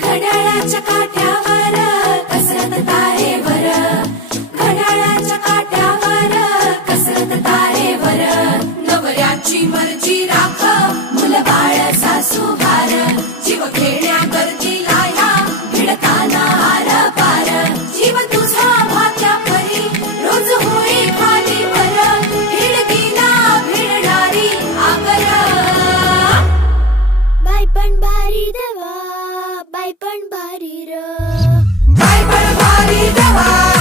घड्याळाच्या काट्यावर कसरत तारेवर, घड्याळाच्या काट्यावर कसरत तारेवर, नवऱ्याची मर्जी राख मुलबाळ सासू भार, जीव खेळण्या गरजीला ह्या भिडताना आर पार, जीव तुझा भात्या परी रोज होई खाली वर, भिडकीला भिडणारी आगर. बाई पण भारी देवा, बाई पण भारी र, बाई पण भारी देवा.